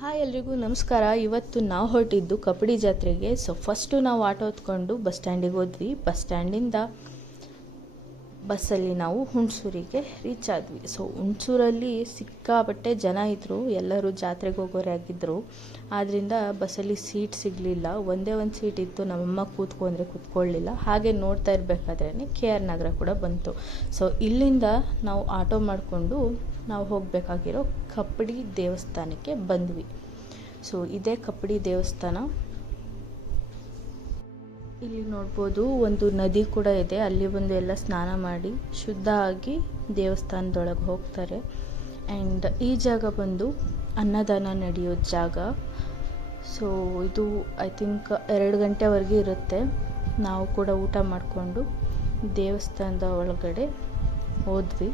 Hi ಎಲ್ರಿಗೂ ನಮಸ್ಕಾರ. ಇವತ್ತು ನಾವು ಹೊರಟಿದ್ದು ಕಪಡಿ ಜಾತ್ರೆಗೆ. ಫಸ್ಟು ನಾವು ಆಟೋ ಹೊತ್ಕೊಂಡು ಬಸ್ ಸ್ಟ್ಯಾಂಡಿಗೆ ಹೋದ್ವಿ. ಬಸ್ ಸ್ಟ್ಯಾಂಡಿಂದ ಬಸ್ಸಲ್ಲಿ ನಾವು ಹುಣಸೂರಿಗೆ ರೀಚ್ ಆದ್ವಿ. ಹುಣಸೂರಲ್ಲಿ ಸಿಕ್ಕಾಪಟ್ಟೆ ಜನ ಇದ್ದರು, ಎಲ್ಲರೂ ಜಾತ್ರೆಗೆ ಹೋಗೋರೇ ಆಗಿದ್ದರು. ಆದ್ದರಿಂದ ಬಸ್ಸಲ್ಲಿ ಸೀಟ್ ಸಿಗಲಿಲ್ಲ. ಒಂದೇ ಒಂದು ಸೀಟ್ ಇತ್ತು, ನಮ್ಮಮ್ಮ ಕೂತ್ಕೊಳ್ಳಿಲ್ಲ. ಹಾಗೆ ನೋಡ್ತಾ ಇರಬೇಕಾದ್ರೇ ಕೆ ಆರ್ ನಗರ ಕೂಡ ಬಂತು. ಇಲ್ಲಿಂದ ನಾವು ಆಟೋ ಮಾಡಿಕೊಂಡು ನಾವು ಹೋಗಬೇಕಾಗಿರೋ ಕಪಡಿ ದೇವಸ್ಥಾನಕ್ಕೆ ಬಂದ್ವಿ. ಇದೇ ಕಪಡಿ ದೇವಸ್ಥಾನ. ಇಲ್ಲಿ ನೋಡ್ಬೋದು ಒಂದು ನದಿ ಕೂಡ ಇದೆ. ಅಲ್ಲಿ ಬಂದು ಎಲ್ಲ ಸ್ನಾನ ಮಾಡಿ ಶುದ್ಧ ಆಗಿ ದೇವಸ್ಥಾನದೊಳಗೆ ಹೋಗ್ತಾರೆ. ಆ್ಯಂಡ್ ಈ ಜಾಗ ಬಂದು ಅನ್ನದಾನ ನಡೆಯೋ ಜಾಗ. ಇದು ಐ ಥಿಂಕ್ 2 ಗಂಟೆವರೆಗೆ ಇರುತ್ತೆ. ನಾವು ಕೂಡ ಊಟ ಮಾಡಿಕೊಂಡು ದೇವಸ್ಥಾನದ ಒಳಗಡೆ ಹೋದ್ವಿ.